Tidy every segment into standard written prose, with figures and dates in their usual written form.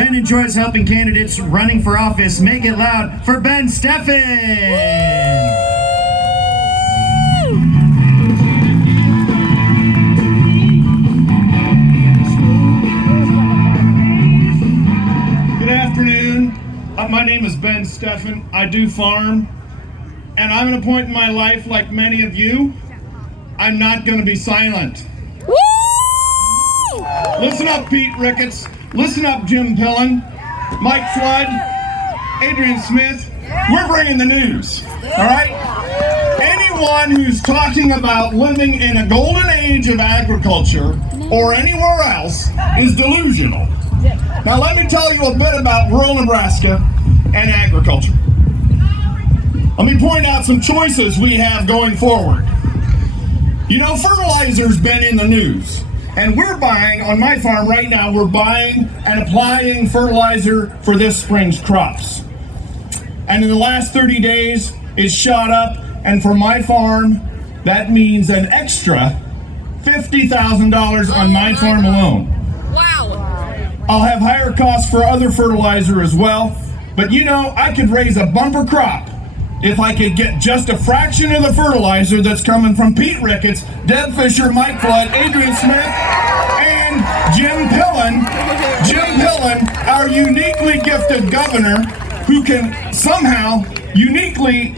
Ben enjoys helping candidates running for office. Make it loud for Ben Steffen! Good afternoon. My name is Ben Steffen. I do farm, and I'm at a point in my life, like many of you, I'm not going to be silent. Woo! Listen up, Pete Ricketts. Listen up, Jim Pillen, Mike Flood, Adrian Smith. We're bringing the news, all right? Anyone who's talking about living in a golden age of agriculture or anywhere else is delusional. Now let me tell you a bit about rural Nebraska and agriculture. Let me point out some choices we have going forward. You know, fertilizer's been in the news, and we're buying, on my farm right now, we're buying and applying fertilizer for this spring's crops. And in the last 30 days, it's shot up, and for my farm, that means an extra $50,000 on my farm alone. Wow. I'll have higher costs for other fertilizer as well, but you know, I could raise a bumper crop if I could get just a fraction of the fertilizer that's coming from Pete Ricketts, Deb Fisher, Mike Flood, Adrian Smith, and Jim Pillen. Jim Pillen, our uniquely gifted governor, who can somehow uniquely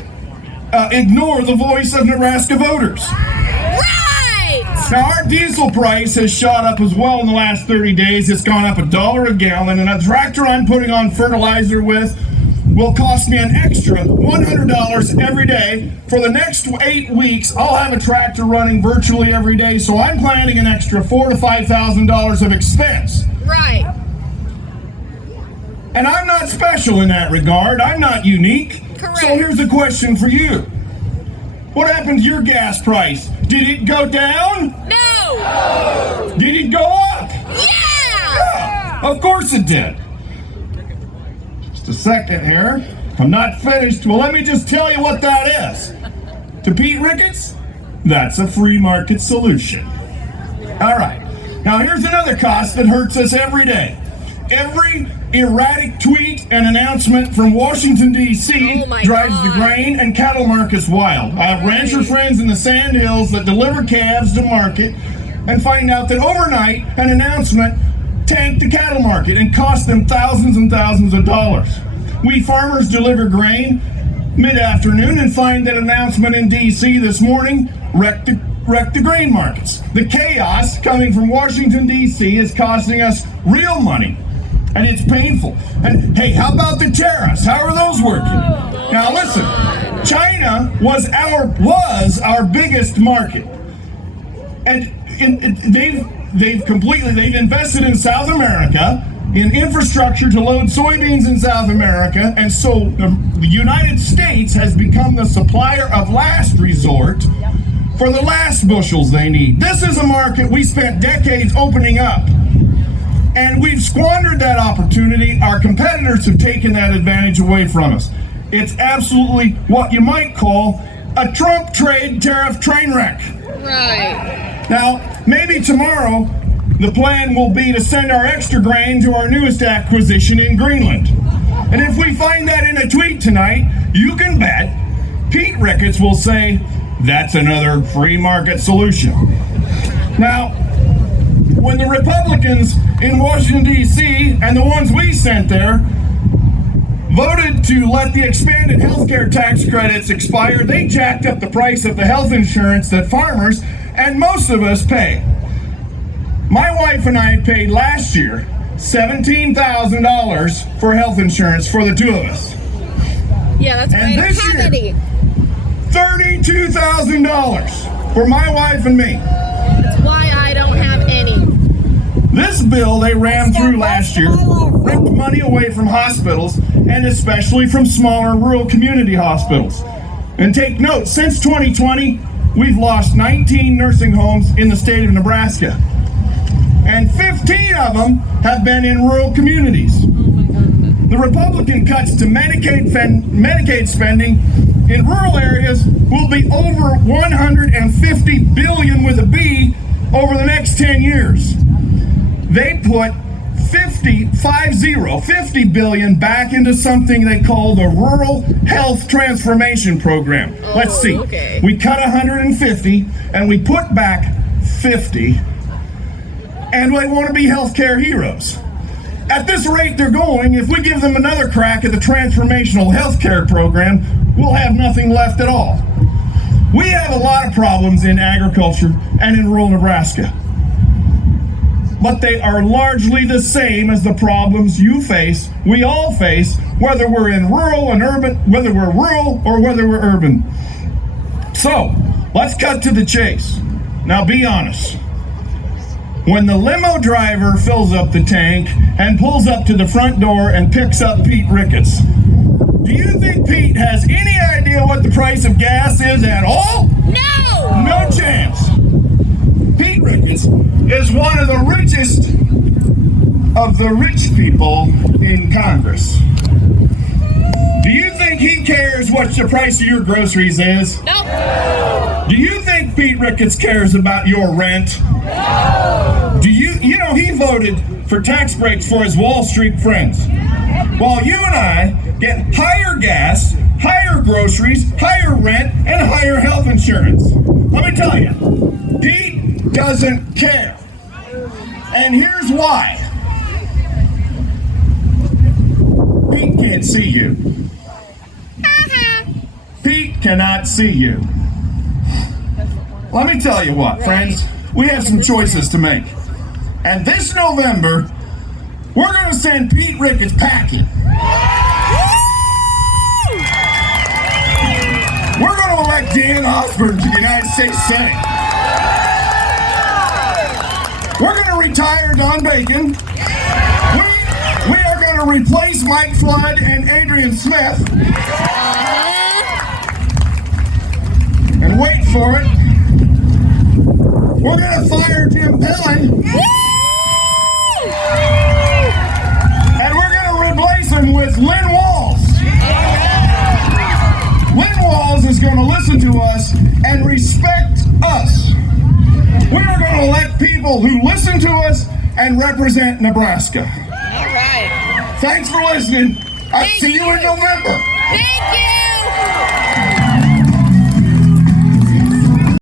ignore the voice of Nebraska voters. Right! Now, our diesel price has shot up as well in the last 30 days. It's gone up $1 a gallon, and a tractor I'm putting on fertilizer with will cost me an extra $100 every day. For the next 8 weeks, I'll have a tractor running virtually every day, so I'm planning an extra $4,000 to $5,000 of expense. Right. And I'm not special in that regard. I'm not unique. Correct. So here's a question for you. What happened to your gas price? Did it go down? No! Did it go up? Yeah! Of course it did. Just a second here. I'm not finished. Well, let me just tell you what that is. To Pete Ricketts, that's a free market solution. All right. Now, here's another cost that hurts us every day. Every erratic tweet and announcement from Washington, D.C. drives the grain and cattle markets wild. I have rancher friends in the Sand Hills that deliver calves to market and find out that overnight an announcement tanked the cattle market and cost them thousands and thousands of dollars. We farmers deliver grain mid-afternoon and find that announcement in D.C. this morning wrecked the grain markets. The chaos coming from Washington, D.C. is costing us real money. And it's painful. And hey, how about the tariffs? How are those working? Now listen, China was our biggest market. And they've invested in South America, in infrastructure to load soybeans in South America, and so the United States has become the supplier of last resort for the last bushels they need. This is a market we spent decades opening up. And we've squandered that opportunity. Our competitors have taken that advantage away from us. It's absolutely what you might call a Trump trade tariff train wreck. Right. Now, maybe tomorrow, the plan will be to send our extra grain to our newest acquisition in Greenland. And if we find that in a tweet tonight, you can bet Pete Ricketts will say, that's another free market solution. Now, when the Republicans in Washington, D.C., and the ones we sent there, voted to let the expanded health care tax credits expire, they jacked up the price of the health insurance that farmers and most of us pay. My wife and I paid last year $17,000 for health insurance for the two of us. Yeah, that's And right. this year, $32,000 for my wife and me. That's why I don't have any. This bill they rammed through last year ripped money away from hospitals, and especially from smaller rural community hospitals. And take note, since 2020, we've lost 19 nursing homes in the state of Nebraska. And 15 of them have been in rural communities. The Republican cuts to Medicaid spending in rural areas will be over $150 billion with a B over the next 10 years. They put 50 billion back into something they call the Rural Health Transformation Program. Let's see. Okay. We cut 150 and we put back 50, and they want to be healthcare heroes. At this rate they're going, if we give them another crack at the transformational healthcare program, we'll have nothing left at all. We have a lot of problems in agriculture and in rural Nebraska, but they are largely the same as the problems you face, we all face, whether we're in rural and urban, whether we're rural or whether we're urban. So, let's cut to the chase. Now be honest. When the limo driver fills up the tank and pulls up to the front door and picks up Pete Ricketts, do you think Pete has any idea what the price of gas is at all? No! No chance. Pete Ricketts is one of the richest of the rich people in Congress. Do you think he cares what the price of your groceries is? Nope. Do you think Pete Ricketts cares about your rent? No. Do you know he voted for tax breaks for his Wall Street friends? While you and I get higher gas, higher groceries, higher rent, and higher health insurance. Let me tell you, Pete doesn't care. And here's why. Pete can't see you. Pete cannot see you. Let me tell you what, friends, we have some choices to make. And this November, we're going to send Pete Ricketts packing. We're going to elect Dan Osborne to the United States Senate. We're going to retire Don Bacon. We are going to replace Mike Flood and Adrian Smith. And wait for it, we're going to fire Jim Pillin. And we're going to replace him with Lynn Walls. Lynn Walls is going to listen to us and respect us. We are going to elect people who listen to us and represent Nebraska. All right. Thanks for listening. I'll see you in November. Thank you.